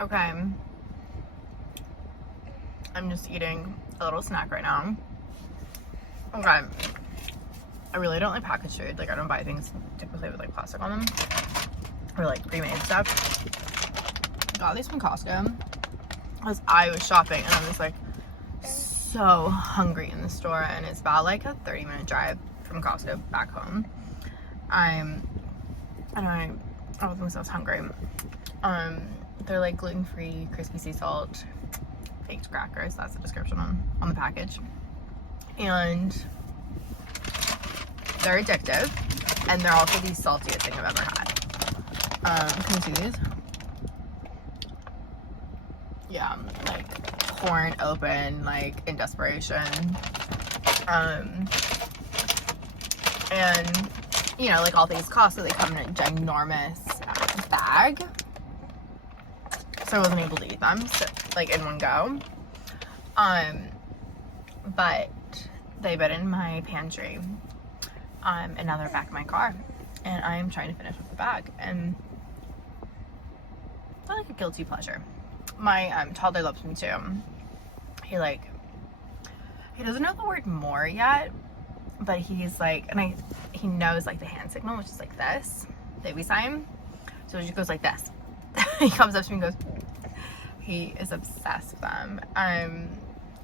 Okay. I'm just eating a little snack right now. Okay. I really don't like packaged food. Like, I don't buy things typically with like plastic on them or like pre-made stuff. Got these from Costco because I was shopping and I was like so hungry in the store, and it's about like a 30-minute drive from Costco back home. I was so hungry. They're like gluten-free, crispy sea salt, baked crackers. That's the description on the package. And they're addictive, and they're also the saltiest thing I've ever had. Can you see these? Yeah, like torn open, like in desperation. And you know, like all these Costco, they come in a ginormous bag, so I wasn't able to eat them like in one go. But they've been in my pantry, and now they're back in my car, and I'm trying to finish with the bag, and it's like a guilty pleasure. My toddler loves me too. He doesn't know the word more yet, but he's like, and he knows like the hand signal, which is like this baby sign. So he just goes like this. He comes up to me and goes. He is obsessed with them.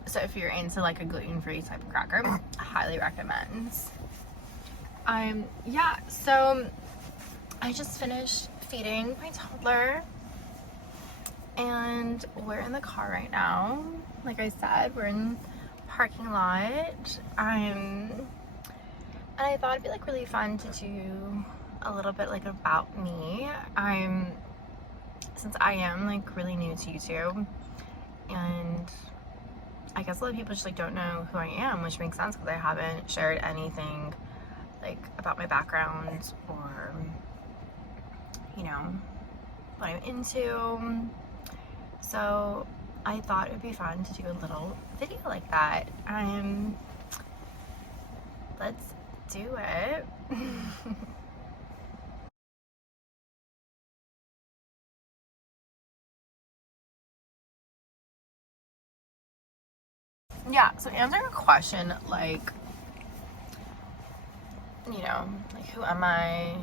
So if you're into like a gluten-free type of cracker, I highly recommend. Yeah, so I just finished feeding my toddler, and we're in the car right now. Like I said, we're in the parking lot. And I thought it'd be like really fun to do a little bit like about me. Since I am like really new to YouTube, and I guess a lot of people just like don't know who I am, which makes sense because I haven't shared anything like about my background or, you know, what I'm into. So I thought it would be fun to do a little video like that. Let's do it. Yeah, so answering a question like, you know, like who am I?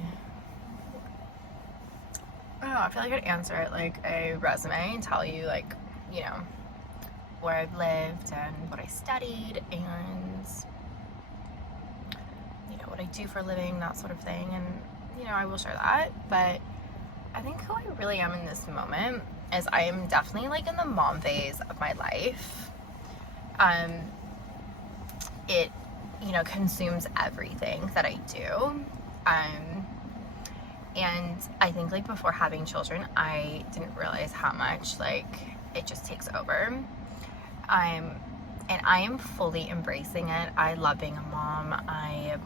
I don't know, I feel like I'd answer it like a resume and tell you like, you know, where I've lived and what I studied and, you know, what I do for a living, that sort of thing. And, you know, I will share that. But I think who I really am in this moment is I am definitely like in the mom phase of my life. It, you know, consumes everything that I do. And I think like before having children, I didn't realize how much like it just takes over. And I am fully embracing it. I love being a mom. I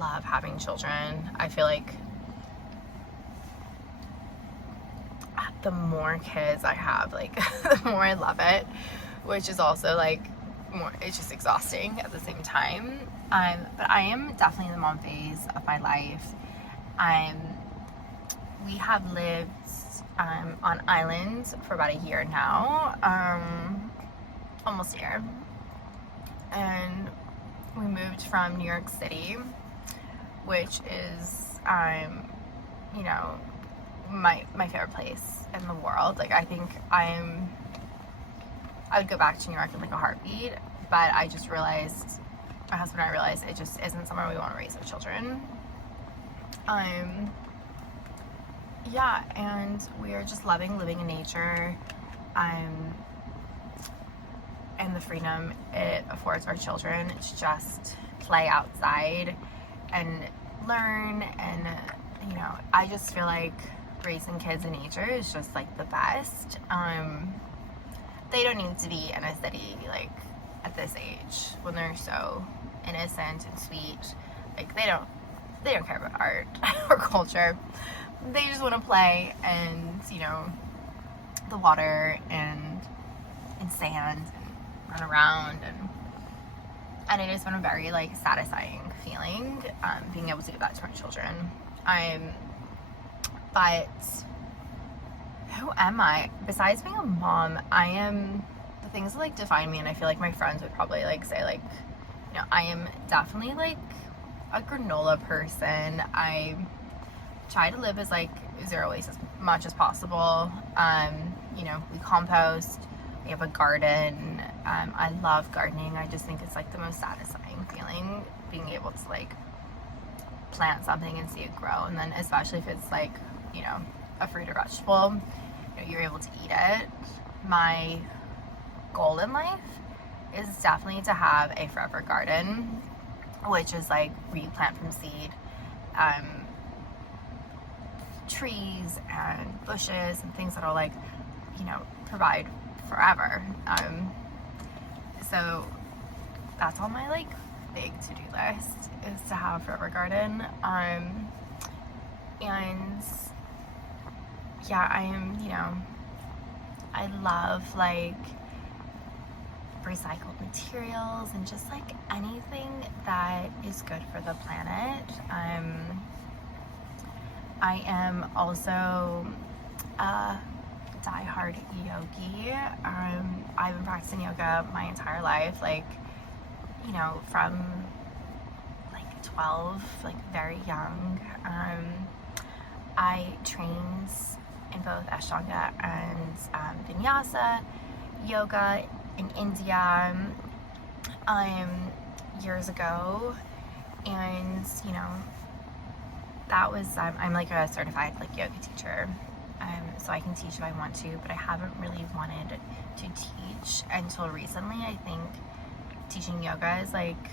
love having children. I feel like the more kids I have, like the more I love it, which is also like more, it's just exhausting at the same time. But I am definitely in the mom phase of my life. We have lived on islands for about a year now, almost a year, and we moved from New York City, which is you know, my favorite place in the world. Like I think I would go back to New York in like a heartbeat, but I just realized, my husband and I realized it just isn't somewhere we want to raise our children. Yeah, and we are just loving living in nature, and the freedom it affords our children to just play outside and learn. And you know, I just feel like raising kids in nature is just like the best. They don't need to be in a city like at this age when they're so innocent and sweet. Like they don't care about art or culture. They just want to play and, you know, the water and sand and run around, and it has been a very like satisfying feeling, being able to give that to our children. But who am I? Besides being a mom, I am the things that like define me, and I feel like my friends would probably like say like, you know, I am definitely like a granola person. I try to live as like zero waste as much as possible. You know, we compost, we have a garden. I love gardening. I just think it's like the most satisfying feeling, being able to like plant something and see it grow. And then especially if it's like, you know, a fruit or vegetable, you know, you're able to eat it. My goal in life is definitely to have a forever garden, which is like replant from seed trees and bushes and things that'll like, you know, provide forever. So that's on my like big to-do list, is to have a forever garden. And yeah, I am, you know, I love like recycled materials and just like anything that is good for the planet. I am also a diehard yogi. I've been practicing yoga my entire life, like, you know, from like 12, like very young. I trained in both Ashtanga and Vinyasa yoga in India years ago, and you know, that was I'm like a certified like yoga teacher, so I can teach if I want to, but I haven't really wanted to teach until recently. I think teaching yoga is like,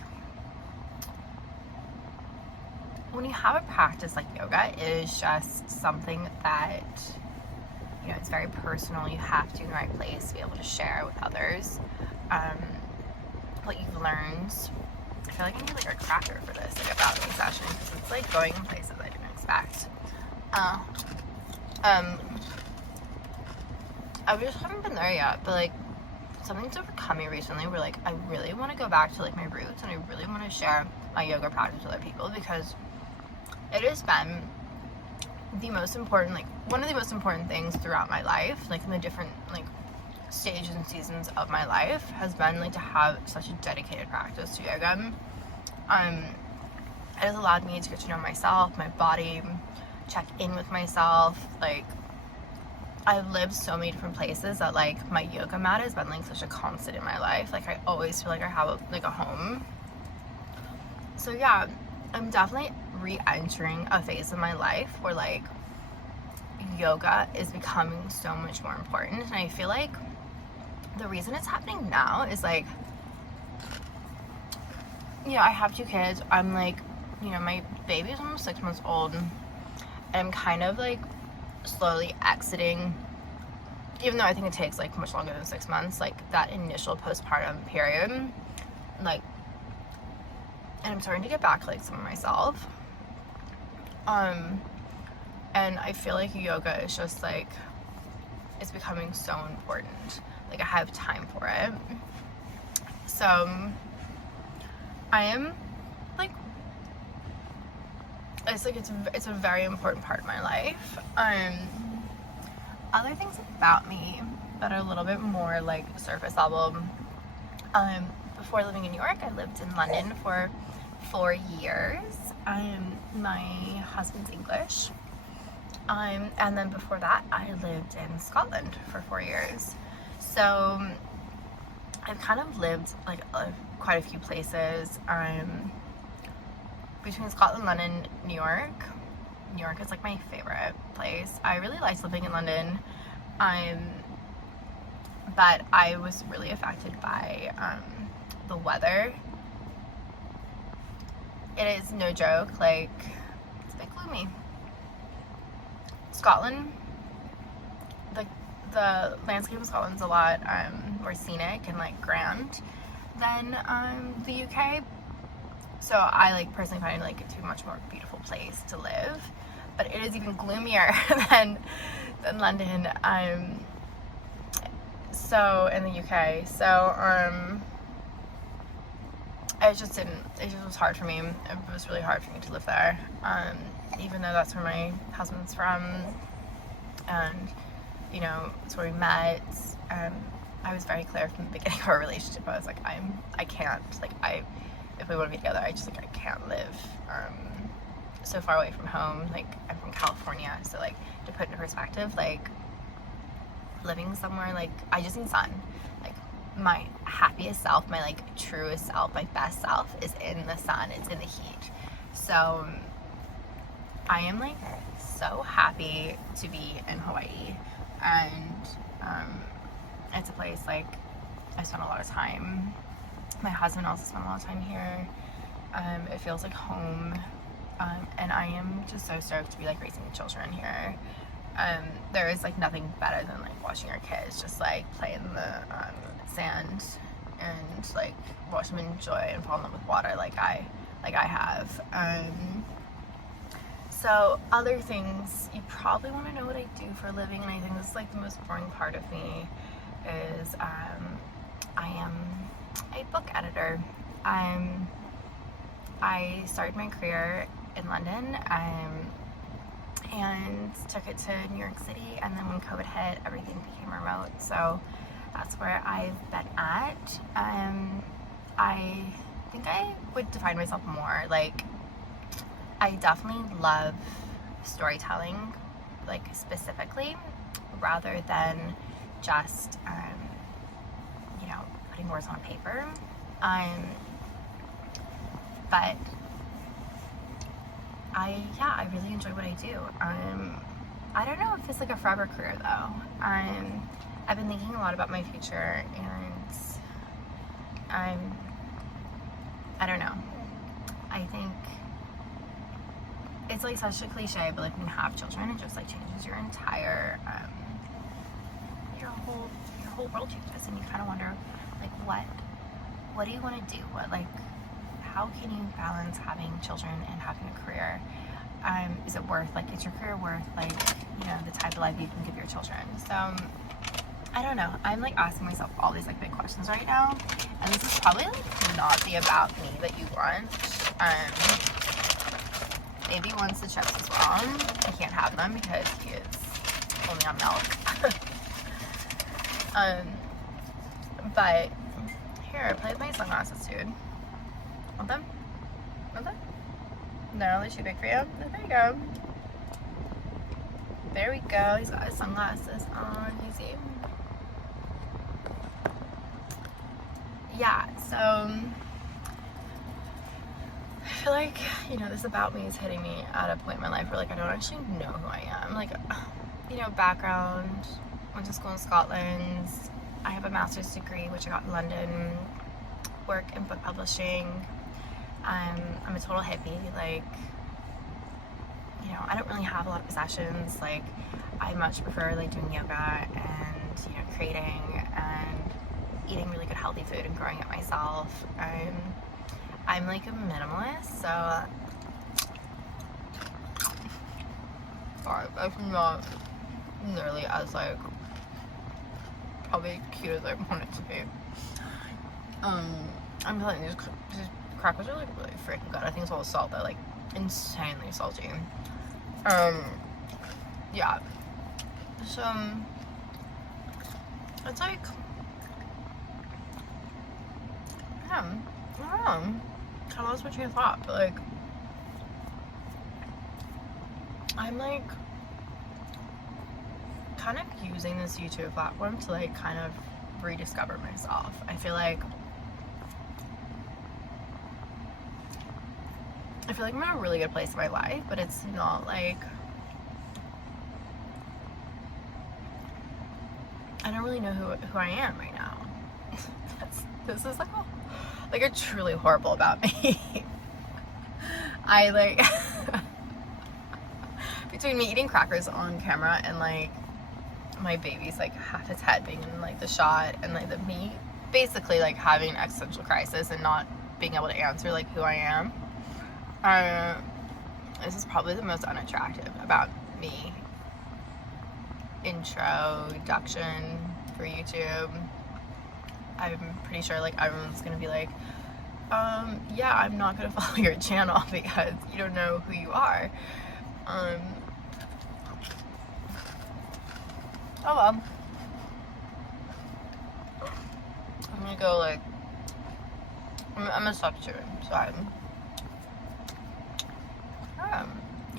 when you have a practice like yoga, it is just something that, you know, it's very personal. You have to be in the right place to be able to share with others what you've learned. I feel like I need like a cracker for this, like a boundary session, because it's like going in places I didn't expect. I just haven't been there yet, but like something's overcome me recently where like I really want to go back to like my roots, and I really want to share my yoga practice with other people, because it has been the most important, like one of the most important things throughout my life, like in the different like stages and seasons of my life, has been like to have such a dedicated practice to yoga. It has allowed me to get to know myself, my body, check in with myself. Like, I've lived so many different places that like my yoga mat has been like such a constant in my life. Like, I always feel like I have like a home. So yeah, I'm definitely re-entering a phase of my life where like yoga is becoming so much more important. And I feel like the reason it's happening now is like, you know, I have 2 kids. I'm like, you know, my baby is almost 6 months old, and I'm kind of like slowly exiting, even though I think it takes like much longer than 6 months, like that initial postpartum period, like, and I'm starting to get back to like some of myself. And I feel like yoga is just like, it's becoming so important. Like, I have time for it. So I am like, it's like, it's a very important part of my life. Other things about me that are a little bit more like surface level. Before living in New York, I lived in London for 4 years. My husband's English. And then before that, I lived in Scotland for 4 years. So I've kind of lived like quite a few places. Between Scotland, London, New York. New York is like my favorite place. I really liked living in London. But I was really affected by the weather. It is no joke, like, it's a bit gloomy. Scotland, the landscape of Scotland's a lot more scenic and like grand than the UK. So I like personally find like it to be a much more beautiful place to live, but it is even gloomier than London. So in the UK, so it just was hard for me. It was really hard for me to live there, even though that's where my husband's from. And you know, it's where we met. I was very clear from the beginning of our relationship. I was like, I can't, like, if we want to be together, I can't live so far away from home. Like, I'm from California, so like, to put into perspective, like, living somewhere, like, I just need sun. Like, my happiest self, my like truest self, my best self is in the sun, it's in the heat. So I am like so happy to be in Hawaii, and it's a place like I spend a lot of time. My husband also spent a lot of time here. It feels like home, and I am just so stoked to be like raising children here. There is like nothing better than like watching our kids just like play in the sand and like watch them enjoy and fall in love with water like I have. So other things, you probably want to know what I do for a living, and I think this is like the most boring part of me, is I am a book editor. I started my career in London, and took it to New York City, and then when COVID hit, everything became remote, so that's where I've been at. I think I would define myself more like, I definitely love storytelling, like specifically, rather than just you know, putting words on paper. But I really enjoy what I do. I don't know if it's like a forever career though. I've been thinking a lot about my future, and I don't know. I think it's like such a cliche, but like when you have children, it just like changes your entire your whole world changes, and you kind of wonder like what do you want to do? How can you balance having children and having a career? Is it worth, like, is your career worth, like, you know, the type of life you can give your children? So, I don't know. I'm, like, asking myself all these, like, big questions right now. And this is probably, like, not the about me that you want. Maybe once the chips as well. I can't have them because he is only on milk. But, here, play with my sunglasses, dude. Want them? Want them? No, they're too big for you? No, there you go. There we go. He's got his sunglasses on. You see? Yeah, so I feel like, you know, this about me is hitting me at a point in my life where, like, I don't actually know who I am. Like, you know, background, went to school in Scotland. I have a master's degree, which I got in London. Work in book publishing. I'm a total hippie. Like, you know, I don't really have a lot of possessions. Like, I much prefer like doing yoga and, you know, creating and eating really good healthy food and growing it myself. I'm like a minimalist, so sorry, I'm not nearly as like probably cute as I want it to be. I'm telling you, these crackers are like really freaking good. I think it's all the salt. They're like insanely salty. Yeah. So it's like, I don't know. I lost my train of thought, but like, I'm like kind of using this YouTube platform to like kind of rediscover myself. I feel like I'm in a really good place in my life, but it's not like, I don't really know who I am right now. This is like a truly horrible about me. I like between me eating crackers on camera and like my baby's like half his head being in like the shot, and like me basically like having an existential crisis and not being able to answer like who I am. This is probably the most unattractive about me introduction for YouTube. I'm pretty sure like everyone's gonna be like, yeah, I'm not gonna follow your channel because you don't know who you are. Oh well. I'm gonna go like, I'm a substitute, so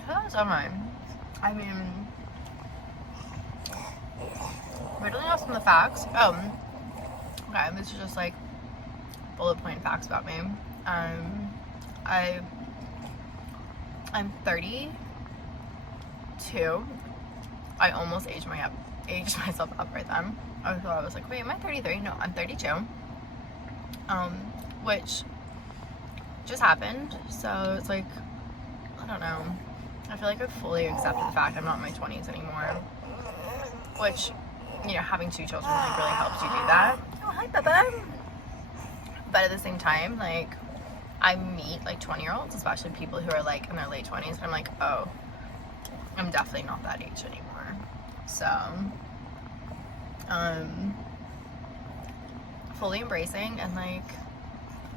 how's mine? I mean, riddling off some of the facts. Okay, this is just like bullet point facts about me. I'm 32. I almost aged myself up right then. I was like, wait, am I 33? No, I'm 32. Which just happened. So it's like, I don't know. I feel like I've fully accepted the fact I'm not in my 20s anymore. Which, you know, having 2 children like really helps you do that. Oh, hi, Bubba. But at the same time, like, I meet like 20-year-olds, especially people who are like in their late 20s, and I'm like, oh, I'm definitely not that age anymore. So, fully embracing and like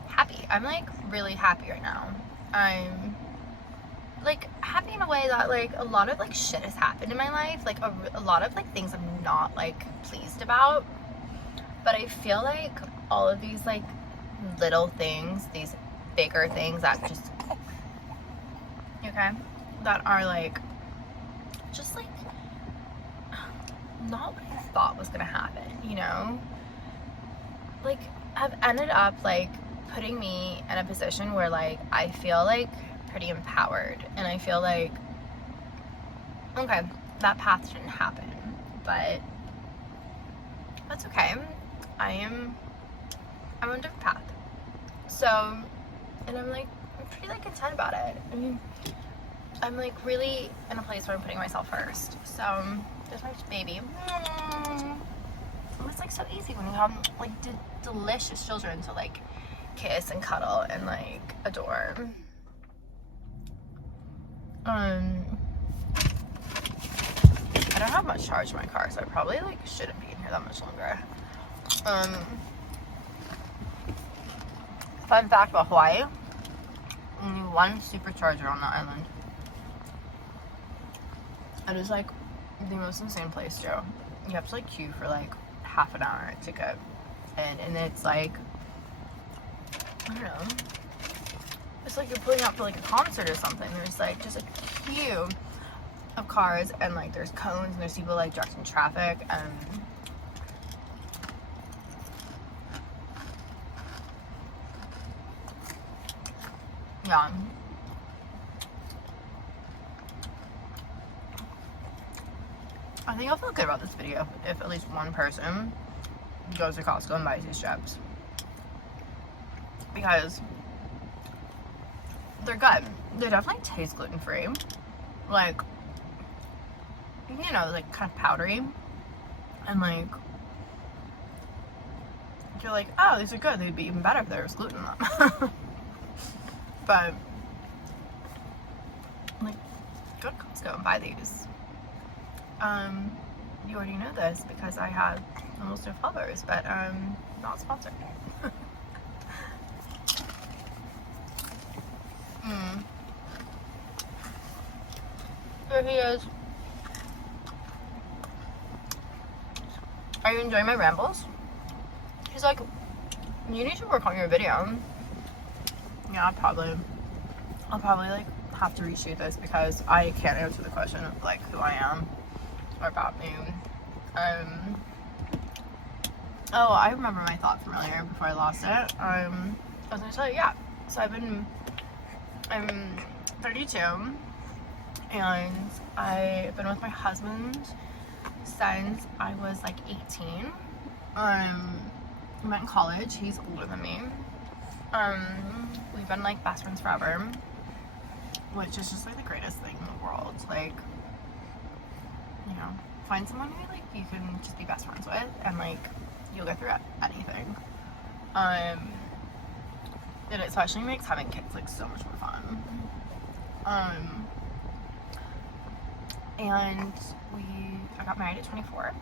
happy. I'm like really happy right now. I'm like happy in a way that like a lot of like shit has happened in my life, like a lot of like things I'm not like pleased about, but I feel like all of these like little things, these bigger things that just, okay, that are like just like not what I thought was gonna happen, you know, like have ended up like putting me in a position where like I feel like pretty empowered, and I feel like, okay, that path didn't happen, but that's okay. I'm on a different path. So, and I'm like, I'm pretty like content about it. I mean, I'm like really in a place where I'm putting myself first. So, there's my baby. It's like so easy when you have like delicious children to like kiss and cuddle and like adore. I don't have much charge in my car, so I probably like shouldn't be in here that much longer. Fun fact about Hawaii: only one supercharger on the island. It is like the most insane place too. You have to like queue for like half an hour to get in, and it's like, I don't know, it's like you're pulling out for like a concert or something. There's like just a queue of cars, and like there's cones, and there's people like directing traffic, and yeah. I think I'll feel good about this video if at least one person goes to Costco and buys these chips, because they're good. They definitely taste gluten-free. Like, you know, like kind of powdery, and like you're like, oh, these are good. They'd be even better if there was gluten in them. But like, go to Costco and buy these. You already know this because I had almost no followers, but not sponsored. There he is. Are you enjoying my rambles? He's like, you need to work on your video. Yeah, I'll probably like have to reshoot this because I can't answer the question of like who I am or about me. Oh, I remember my thought from earlier before I lost it. I was gonna tell you, yeah. So I'm 32, and I've been with my husband since I was like 18. We met in college. He's older than me. We've been like best friends forever, which is just like the greatest thing in the world. Like, you know, find someone who like you can just be best friends with, and like you'll get through anything. And it especially makes having kids like so much more fun. And I got married at 24,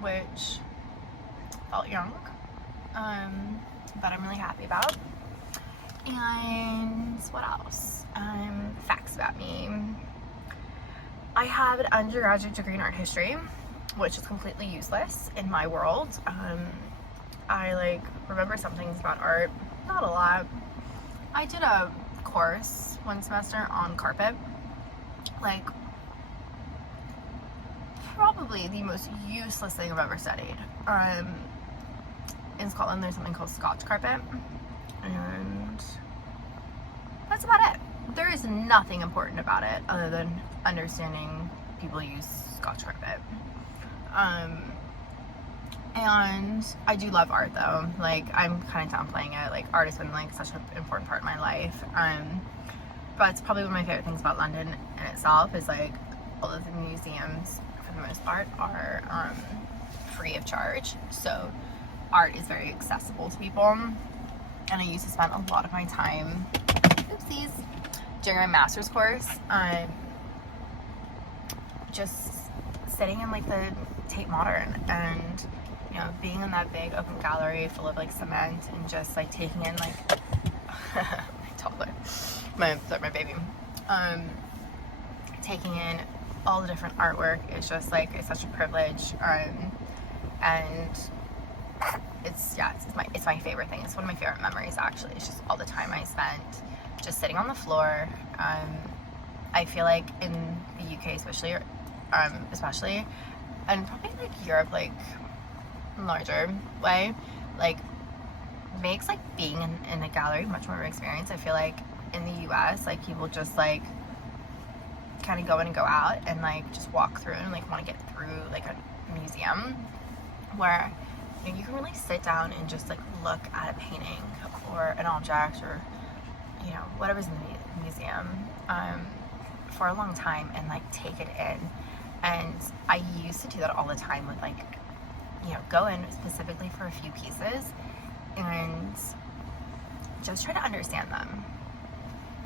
which felt young, but I'm really happy about. And what else? Facts about me. I have an undergraduate degree in art history, which is completely useless in my world. I like remember some things about art, not a lot. I did a course one semester on carpet, like probably the most useless thing I've ever studied. In Scotland there's something called Scotch carpet, and that's about it. There is nothing important about it other than understanding people use Scotch carpet. And I do love art though. Like, I'm kind of downplaying it. Like, art has been like such an important part of my life. But it's probably one of my favorite things about London in itself is like all of the museums for the most part are free of charge. So art is very accessible to people. And I used to spend a lot of my time, oopsies, during my master's course, just sitting in like the Tate Modern and, you know, being in that big open gallery full of like cement and just like taking in like my toddler, my baby, taking in all the different artwork is just like, it's such a privilege, and it's my favorite thing. It's one of my favorite memories actually. It's just all the time I spent just sitting on the floor. I feel like in the UK especially, and probably like Europe, like larger way, like makes like being in a gallery much more of an experience. I feel like in the US, like people just like kind of go in and go out and like just walk through and like want to get through like a museum, where you know, you can really sit down and just like look at a painting or an object or, you know, whatever's in the museum for a long time and like take it in. And I used to do that all the time with like, you know, go in specifically for a few pieces and just try to understand them.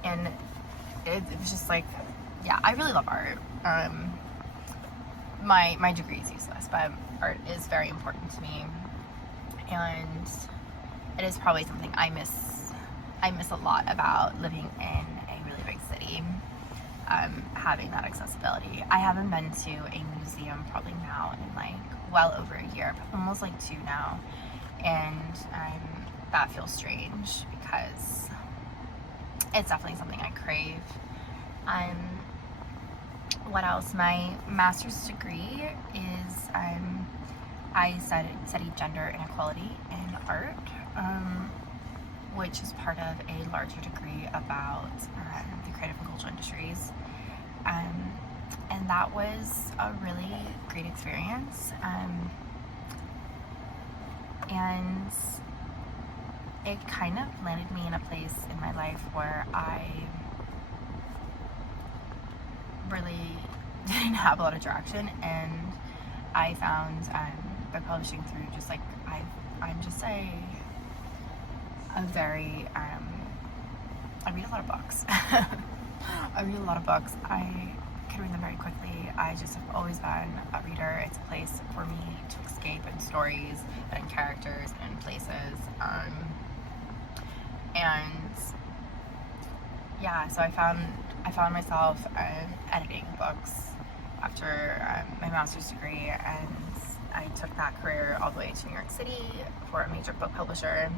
And it was just like, yeah, I really love art. My degree is useless, but art is very important to me, and it is probably something I miss a lot about living in a really big city. Having that accessibility. I haven't been to a museum probably now in like well over a year, almost like 2 now, and that feels strange because it's definitely something I crave. What else? My master's degree is I studied gender inequality in art, which is part of a larger degree about the creative and cultural industries. And that was a really great experience. And it kind of landed me in a place in my life where I really didn't have a lot of direction, and I found by publishing through just like I'm just a very I read a lot of books. I read a lot of books. I can read them very quickly. I just have always been a reader. It's a place for me to escape in stories and in characters and in places. And yeah, so I found myself editing books after my master's degree, and I took that career all the way to New York City for a major book publisher.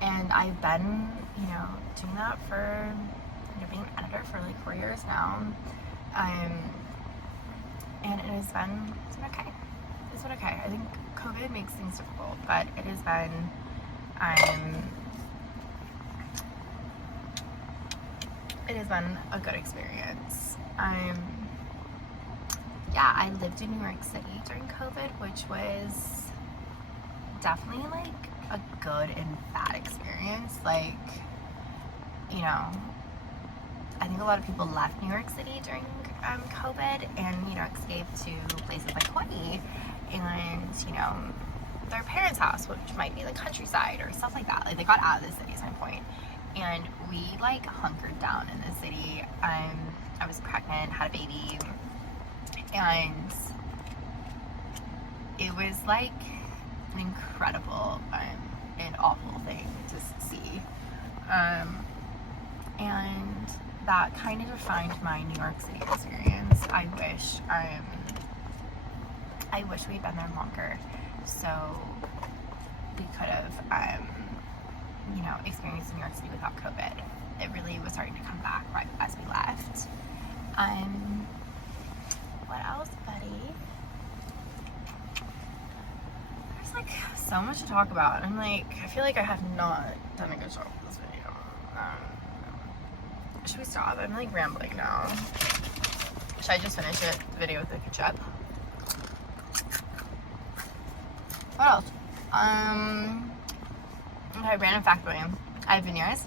And I've been, you know, doing that for, you know, being an editor for like 4 years now. And it has been, it's been okay. It's been okay. I think COVID makes things difficult, but it has been, it has been a good experience. Yeah, I lived in New York City during COVID, which was definitely like a good and bad experience. Like, you know, I think a lot of people left New York City during COVID and, you know, escaped to places like Hawaii and, you know, their parents' house, which might be the countryside or stuff like that. Like, they got out of the city is my point. And we like hunkered down in the city. I was pregnant, had a baby, and it was like an incredible and awful thing to see. And that kind of defined my New York City experience. I wish I wish we'd been there longer, so we could have, you know, experienced New York City without COVID. It really was starting to come back right as we left. What else, buddy? There's like so much to talk about. I'm like, I feel like I have not done a good job with this video. Should we stop? I'm like rambling now. Should I just finish the video with the ketchup? What else? Okay, random factoid. I have veneers.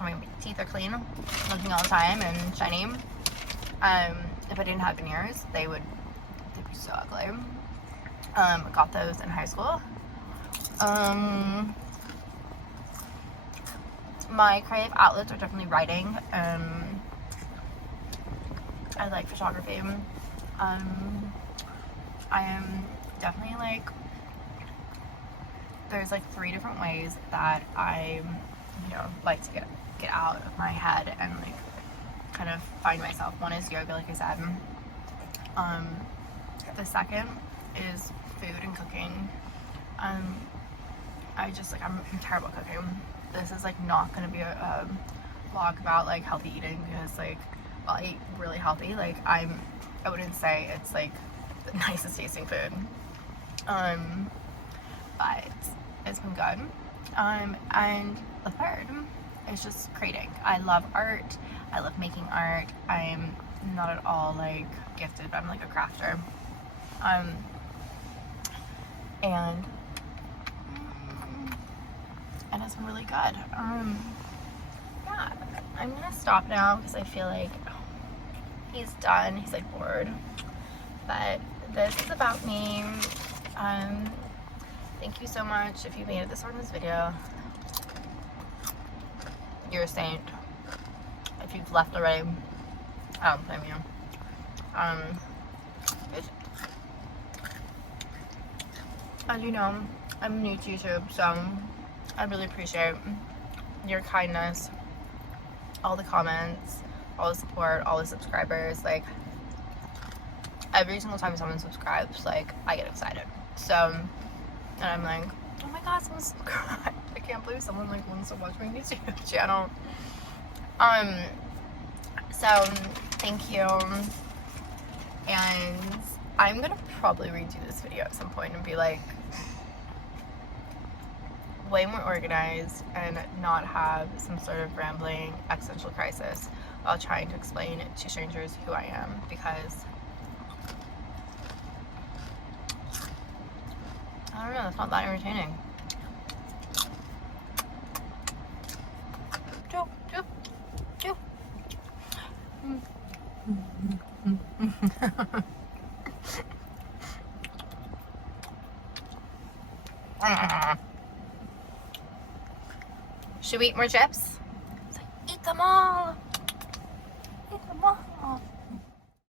My teeth are clean, looking all the time and shiny. If I didn't have veneers, they'd be so ugly. Got those in high school. My creative outlets are definitely writing. I like photography. I am definitely like, there's like 3 different ways that I, you know, like to get out of my head and like kind of find myself. One is yoga, like I said. The second is food and cooking. I'm terrible at cooking. This is like not gonna be a vlog about like healthy eating, because like, well, I eat really healthy. Like I wouldn't say it's like the nicest tasting food, but it's been good. And the third is just creating. I love art. I love making art. I'm not at all like gifted, but I'm like a crafter. And it's been really good. Yeah, I'm gonna stop now because I feel like he's done. He's like bored. But this is about me. Thank you so much if you made it this far in this video. You're a saint. If you've left already, I don't blame you. As you know, I'm new to YouTube, so I really appreciate your kindness, all the comments, all the support, all the subscribers. Like, every single time someone subscribes, like, I get excited. So, and I'm like, oh my god, someone subscribed. I can't believe someone like wants to watch my YouTube channel. So thank you. And I'm gonna probably redo this video at some point and be like way more organized and not have some sort of rambling existential crisis while trying to explain to strangers who I am, because I don't know, it's not that entertaining. Should we eat more chips? Eat them all! Eat them all!